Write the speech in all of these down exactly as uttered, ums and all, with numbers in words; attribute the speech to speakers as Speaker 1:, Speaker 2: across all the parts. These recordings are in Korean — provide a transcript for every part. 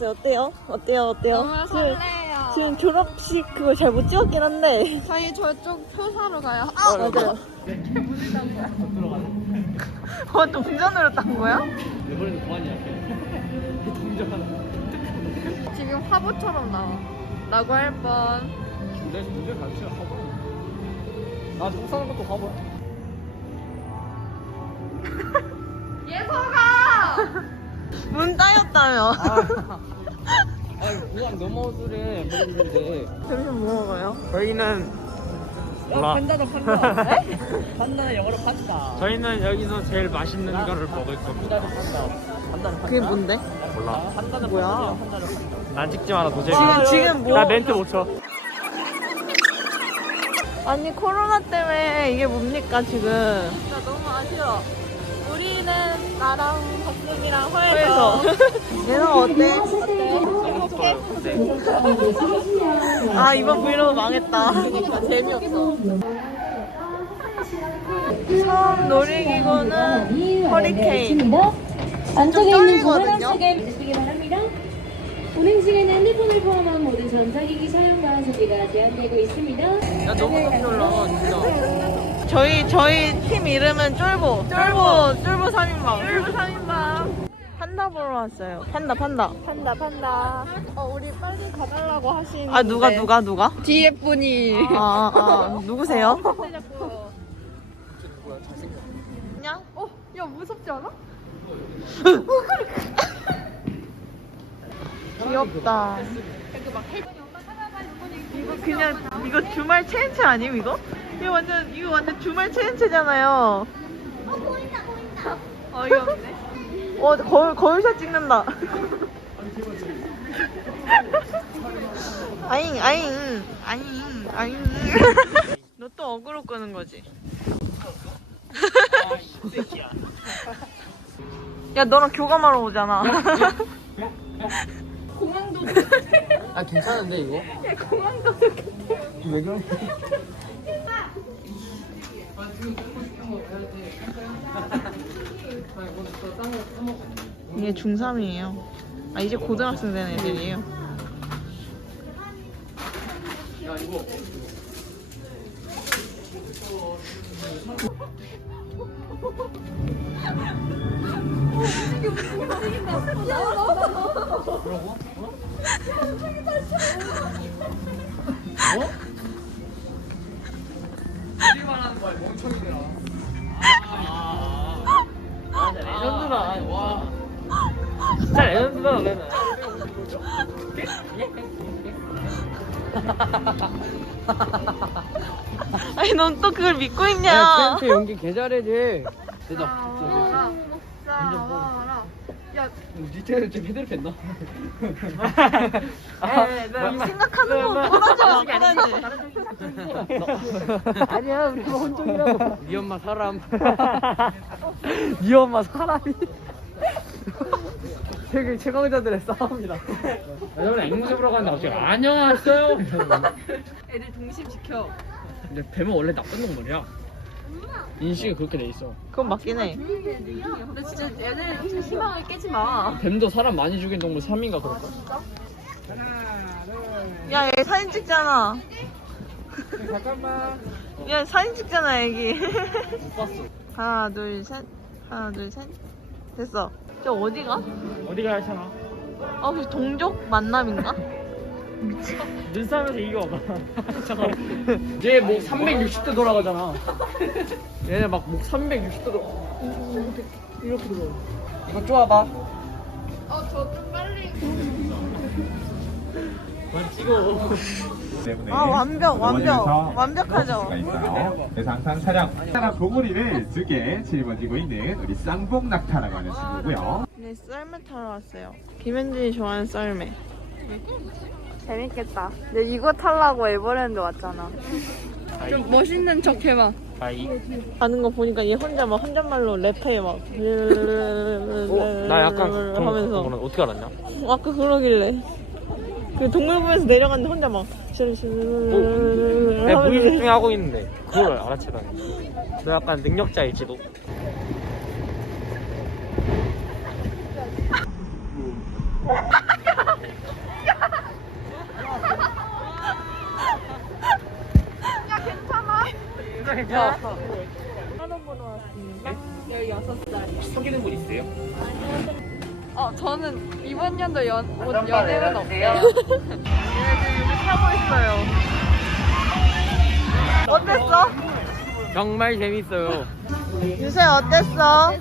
Speaker 1: 왔어요. 어때요? 어때요? 어때요?
Speaker 2: 너무 설레요.
Speaker 1: 지금, 지금 졸업식 그거 잘 못 찍었긴 한데.
Speaker 2: 저희 저쪽 표사로 가요.
Speaker 1: 아, 맞아요.
Speaker 2: 이게 무슨 딴 거야?
Speaker 1: 어, 동전으로 딴 거야?
Speaker 3: 이번에는 그만이야. 동전.
Speaker 2: 지금 화보처럼 나와. 라고 할 뻔.
Speaker 3: 내 동전 가르치러 가봐. 나 똥 싸는 것도 가봐.
Speaker 2: 예서가!
Speaker 1: 문 따였다며.
Speaker 3: 아, 그냥 넘어오더래 모르겠는데.
Speaker 1: 점심 뭐 먹어요?
Speaker 4: 저희는
Speaker 3: 몰라. 판다다 판다. 네? 판다는 영어로 판다.
Speaker 4: 저희는 여기서 제일 맛있는 거를 먹을 겁니다.
Speaker 3: 판다는 판다. 판다는 판다.
Speaker 1: 그게 뭔데?
Speaker 4: 몰라.
Speaker 3: 판다는
Speaker 1: 뭐야?
Speaker 3: 판다야, 판다는 판다.
Speaker 4: 난 찍지 마라 도저히.
Speaker 1: 지금, 지금 뭐.
Speaker 4: 나 멘트 못 쳐.
Speaker 1: 아니, 코로나 때문에 이게 뭡니까, 지금?
Speaker 2: 나 너무 아쉬워. 우리는 나랑 박수이랑
Speaker 1: 그래서.
Speaker 2: 허에서
Speaker 1: 얘는 어때?
Speaker 2: 행복해?
Speaker 1: 아, 이번 브이로그 망했다.
Speaker 2: 그러니까 재미없어.
Speaker 1: 처음 놀이기구는 허리케인.
Speaker 5: 안쪽에
Speaker 1: 좀
Speaker 5: 있는
Speaker 1: 떨리거든요?
Speaker 5: 조그맣게 믿으시기 바랍니다. 운행 시간에 핸드폰을 포함한 모든 전자기기 사용과 소비가 제한되고 있습니다.
Speaker 3: 야 너무 깜짝 놀라 진짜.
Speaker 1: 저희, 저희 팀 이름은 쫄보. 쫄보, 쫄보 삼 인방.
Speaker 2: 쫄보 삼 인방.
Speaker 1: 판다 보러 왔어요. 판다, 판다.
Speaker 2: 판다 판다. 어 우리 빨리 가달라고 하시는데.
Speaker 1: 아, 누가, 누가, 누가?
Speaker 2: 뒤에 분이.
Speaker 1: 아, 아, 아. 누구세요?
Speaker 2: 근데 자꾸.
Speaker 1: 그냥?
Speaker 2: 어, 야 무섭지 않아?
Speaker 1: 귀엽다. 이거 그냥 이거 주말 체인체 아님 이거? 이거 완전 이거 완전 주말 체인체잖아요. 어 보인다 보인다. 어이없네. 어 거울 거울샷 찍는다. 아잉 아잉 아잉 아잉. 너 또 어그로 끄는 거지? 야 너랑 교감하러 오잖아.
Speaker 3: 아 괜찮은데 이거? 야 공항도 왜 그래?
Speaker 1: 이게 중삼이에요. 아 이제 고등학생 된 애들이에요.
Speaker 3: 야 이거. 뭐라고? 어? 어? 어디 말하는 거야 멍청이들아. 아, 아, 아, 레전드다. 와. 진짜 레전드다 너는.
Speaker 1: 아니 넌 또 그걸 믿고
Speaker 3: 야,
Speaker 1: 있냐?
Speaker 3: 챔프 연기 개 잘해지. 대답.
Speaker 2: 아, 먹자. 야,
Speaker 3: 니 때문에 좀 헤드를 뺐나?
Speaker 1: 이 생각하는 거 꼬라지 마 꼬라지.
Speaker 3: 아니야, 그거 혼종이라고. 니 엄마 사람. 니 엄마 사람이. 세계 최강자들의 싸움이다.
Speaker 4: 여러분 앵무새 보러 갔는데 갑자기 안녕하세요.
Speaker 2: 애들 동심 지켜.
Speaker 3: 근데 뱀은 원래 나쁜 놈들이야. 인식이 그렇게 돼 있어.
Speaker 1: 그건 맞긴 해.
Speaker 2: 근데 진짜 애들 희망을 깨지 마.
Speaker 3: 뱀도 사람 많이 죽인 동물 삼 인가 그럴걸?
Speaker 1: 야, 얘 사진 찍잖아.
Speaker 3: 잠깐만.
Speaker 1: 야, 사진 찍잖아, 애기.
Speaker 3: 못 봤어.
Speaker 1: 하나, 둘, 셋. 하나, 둘, 셋. 됐어. 저 어디가?
Speaker 4: 어디가 하잖아.
Speaker 1: 아, 혹시 동족 만남인가?
Speaker 4: 눈싸움에서 이겨봐. 잠깐.
Speaker 3: 얘 목 삼백육십 도 돌아가잖아. 얘네 막 목 삼백육십 도 돌아. 이렇게 돌아. 이거 쪼아봐.
Speaker 2: 어, 저 좀 빨리.
Speaker 4: 만 찍어.
Speaker 6: 때문에
Speaker 1: 아, 완벽, 완벽.
Speaker 6: 넘어지면서
Speaker 1: 완벽하죠?
Speaker 6: 수가 있어요. 그래서 항상 차량 차량 봉우리를 두 개 짊어지고 있는 우리 쌍봉 낙타라고 하는 친구고요.
Speaker 1: 네, 썰매 타러 왔어요. 김현진이 좋아하는 썰매. 재밌겠다. 근데 이거 타려고 에버랜드 왔잖아.
Speaker 2: 좀 멋있는 척 해봐.
Speaker 4: 아이.
Speaker 1: 가는 거 보니까 얘 혼자 막 혼잣말로 랩해 막.
Speaker 4: 어, 나 약간 좀
Speaker 1: 하면서.
Speaker 4: 그거는 어떻게 알았냐?
Speaker 1: 아까 그러길래. 그 동물원에서 내려갔는데 혼자 막.
Speaker 4: 내가 무의식 중에 하고 있는데 그걸 알아채다니. 너 약간 능력자일지도. 그러니까.
Speaker 2: 하는 보러 왔습니다. 열여섯 살이요.
Speaker 4: 속이는 분 있어요?
Speaker 2: 어, 저는 이번 연도 연, 온 연애는 없어요.
Speaker 1: 얘네 지금 여기 타고 있어요. 어땠어?
Speaker 4: 정말 재밌어요.
Speaker 1: 유세 어땠어?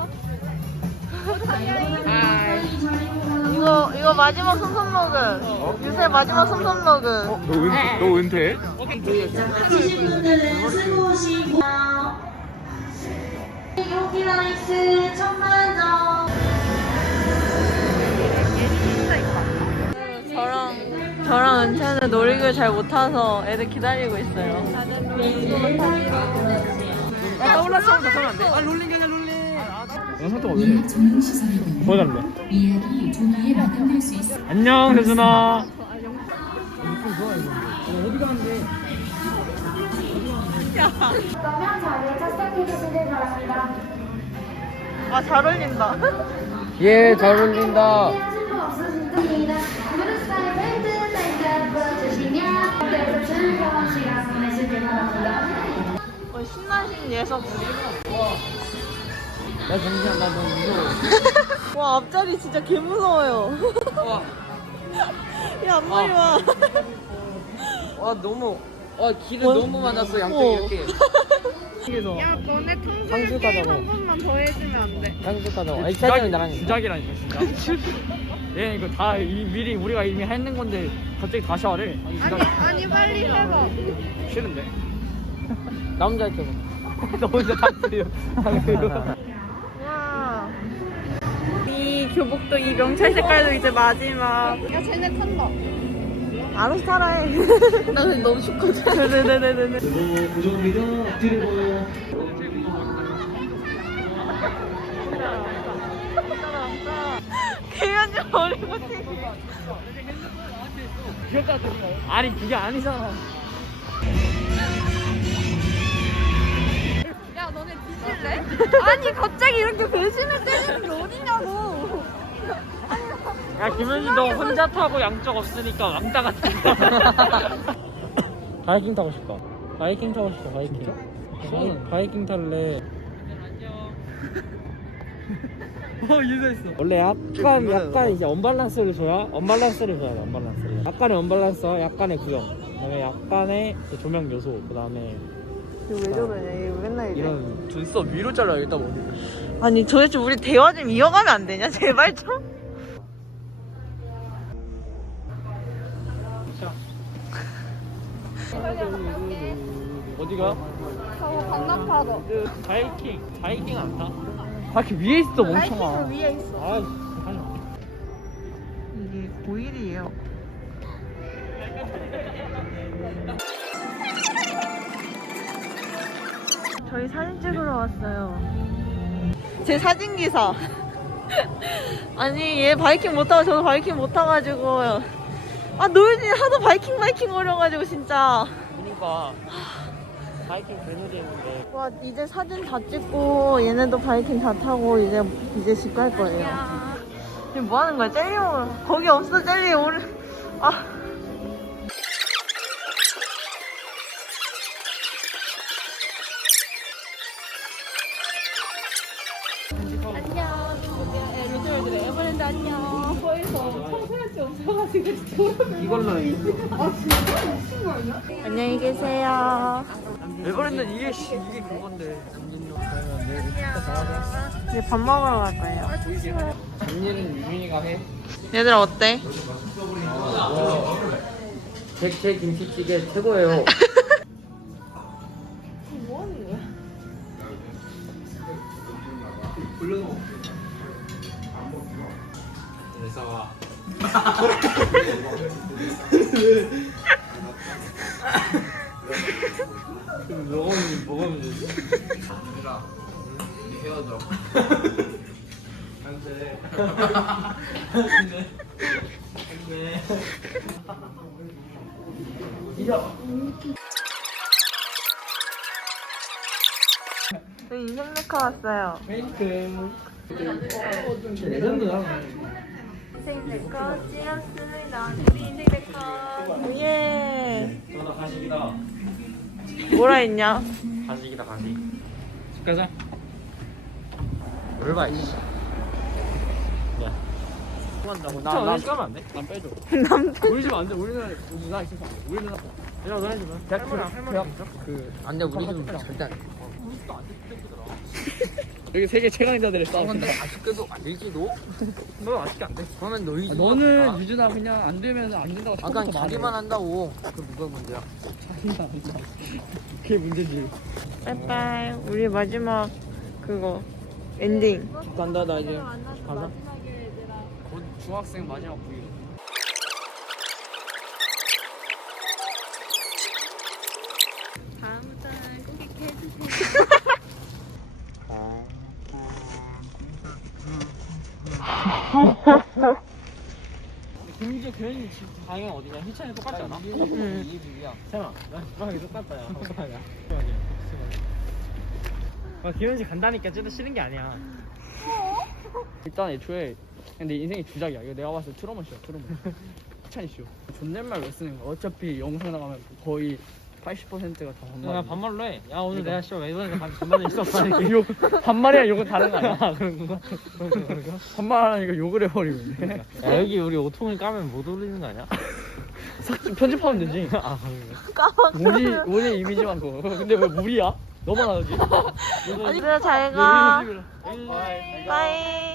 Speaker 1: 이거 이거 마지막 솜솜로그. 유세 마지막 솜솜로그.
Speaker 4: 너, 은, 너 은퇴해?
Speaker 5: 하시는 분들은 쓰고 오시고요. 용기라이스 천만점.
Speaker 1: 저랑 저랑 은채는 놀이기구 잘 못 타서 애들 기다리고 있어요.
Speaker 3: 아 떠올라 처음 잡으면 안 돼? 아 롤링 그냥 롤링. 영상 또
Speaker 7: 예, 전용 시설이고
Speaker 4: 보여달래.
Speaker 7: 예약이 동의에 반영될 수 있어.
Speaker 4: 안녕, 혜준아.
Speaker 3: 느낌 좋아 이거. 어, 어디 가는데?
Speaker 5: 그러면 자리에 착석해 주시길 바랍니다.
Speaker 1: 아 잘 어울린다.
Speaker 4: 예, 잘 어울린다.
Speaker 5: 하실 분 없으십니다. 무릎살 벨트 살짝 풀어주시면 그래서 즐거운 시간 보내시길 바랍니다.
Speaker 1: 어, 신나신 예석.
Speaker 4: 나 잠시만, 나 너무 무서워.
Speaker 1: 와 앞자리 진짜 개 무서워요.
Speaker 4: 와,
Speaker 1: 야 앞머리 와.
Speaker 4: 와 너무, 와 길을
Speaker 1: 어?
Speaker 4: 너무 많았어, 양쪽
Speaker 1: 어.
Speaker 4: 이렇게. 여기서
Speaker 2: 야, 너네
Speaker 4: 상수
Speaker 2: 통질 게임
Speaker 4: 가자고.
Speaker 2: 한 번만 더 해주면 안 돼?
Speaker 4: 향수가자. 아니, 사장이 나랑
Speaker 3: 주작이라니까 진짜. 얘 이거 다 이, 미리 우리가 이미 했는 건데 갑자기 다시 하래. 아니,
Speaker 2: 아니, 아니, 빨리 해봐.
Speaker 3: 싫은데.
Speaker 4: 나 혼자 할게.
Speaker 3: 너 혼자 다 쓰려.
Speaker 1: 와. 이 교복도 이 명찰 색깔도 이제 마지막.
Speaker 2: 야, 쟤네 탄다.
Speaker 1: 알아서 타라 해. 나 근데 너무 춥거든. 네네네네네. 개연이 어리고 튀기.
Speaker 3: 귀엽다 좀. 아니 그게 아니잖아.
Speaker 2: 야, 너네 뒤질래? 아니, 갑자기 이렇게 배신을 때리는 게 어디냐고.
Speaker 3: 야 김현이 너 혼자 타고 양쪽 없으니까 왕따 같은.
Speaker 4: 바이킹 타고 싶어. 바이킹 타고 싶어. 바이킹. 바이, 바이킹 탈래.
Speaker 3: 어 인사했어.
Speaker 4: 원래 약간 약간 이제 언밸런스를 줘야 언밸런스를 줘야 돼. 언밸런스를. 약간의 언밸런스, 약간의 구형. 그다음에 약간의 조명 요소. 그다음에
Speaker 1: 이거 왜 저러냐? 이거 맨날 이래.
Speaker 3: 이런 눈썹 위로 잘라야겠다 머리.
Speaker 1: 아니 도대체 우리 대화 좀 이어가면 안 되냐? 제발 좀.
Speaker 3: 어디가?
Speaker 2: 저거 강남파도.
Speaker 3: 그 바이킹 바이킹 안 타? 바이킹 위에 있어 멍청아.
Speaker 2: 위에 있어.
Speaker 3: 아이씨 하지 마.
Speaker 1: 이게 고일이에요. 저희 사진 찍으러 왔어요. 제 사진 기사. 아니 얘 바이킹 못 타고 저도 바이킹 못 타가지고 아 노윤이 하도 바이킹 바이킹 거려가지고 진짜.
Speaker 4: 그러니까 바이킹 개놀이 했는데.
Speaker 1: 와 이제 사진 다 찍고 얘네도 바이킹 다 타고 이제 이제 집 갈 거예요. 지금 뭐 하는 거야? 젤리 먹으러. 거기 없어 젤리 오늘. 아.
Speaker 2: 안녕. 로즈월드 에버랜드 안녕. 거기서 청소년지 없어가지고
Speaker 3: 이걸로
Speaker 1: 안녕히 계세요.
Speaker 3: 에버랜드 이게 씨 이게 그건데.
Speaker 1: 이제 밥 먹으러 갈 거예요.
Speaker 4: 작년은 유민이가 해.
Speaker 1: 얘들아 어때?
Speaker 4: 백채 김치찌개 최고예요. 먹으면 먹으면 되지. 헤어져. 안돼. 안돼. 안돼.
Speaker 1: 저희 인생 메카 왔어요.
Speaker 3: 페이크. 레전드야.
Speaker 2: 인생 메커 찌었습니다. 우리 인생 메커.
Speaker 1: 예.
Speaker 3: 너나 가식이다.
Speaker 1: 뭐라 했냐?
Speaker 4: 가식이다 가식. 집 가자. 뭘 봐, 이씨. 야. 한다고 나, 나 까면 안 돼? 난 빼줘.
Speaker 1: 남
Speaker 3: 우리 집 안 돼. 우리는 누나 있어서 안 돼. 우리 누나.
Speaker 4: 야, 너네 집은?
Speaker 3: 할머니 할머니 있어?
Speaker 4: 그, 안 돼, 우리 집은 절대 안 돼.
Speaker 3: 여기 세계 최강자들의 싸움.
Speaker 4: 근데 아쉽게도 안 될지도? 너 아쉽게 안 돼. 그러면 너희 집.
Speaker 3: 너는 유준아 그냥 안 되면 안 된다고
Speaker 4: 아까
Speaker 3: 처음부터 말해.
Speaker 4: 자기만 한다고. 그 누가 문제야?
Speaker 3: 자기만 한다. 그게 문제지.
Speaker 1: 빠이빠이. 우리 마지막 그거 엔딩.
Speaker 3: 간다 나 이제.
Speaker 4: 가자.
Speaker 3: 곧 중학생 마지막 부위.
Speaker 2: 다음부터는 꼭 이렇게 해주세요.
Speaker 4: 김희재 교현이 집 방향 어디냐? 희찬이 똑같잖아.
Speaker 1: 응.
Speaker 4: 이집이야. 잠깐, 나 주방이 똑같다. 야. 어떡하냐? 아, 김현지 간다니까 쟤도 싫은 게 아니야.
Speaker 3: 일단 애초에 근데 인생이 주작이야. 이거 내가 봤을 때 트루먼 쇼야. 트루먼. 희찬이 쇼. 존댓말 왜 쓰는 거야? 어차피 영상 나가면 거의 팔십 퍼센트가 다 반말.
Speaker 4: 야, 반말로 해. 야, 오늘
Speaker 3: 이거.
Speaker 4: 내가 씨발 이번에 반말로 있었어. 이렇게
Speaker 3: 욕 반말이랑 욕은 다른 거 아니야?
Speaker 4: 아, 그런 거?
Speaker 3: 반말하니까 욕을 해버리고 있네.
Speaker 4: 야, 여기 우리 오통을 까면 못 올리는 거 아니야?
Speaker 3: 삭제 편집하면 되지.
Speaker 4: 아, 그런 거.
Speaker 3: 우리 우리 이미지만 그거. 근데 왜 물이야? 너만 하지?
Speaker 1: 얘들아 잘 가.
Speaker 3: 우리 이미지를.
Speaker 1: 바이.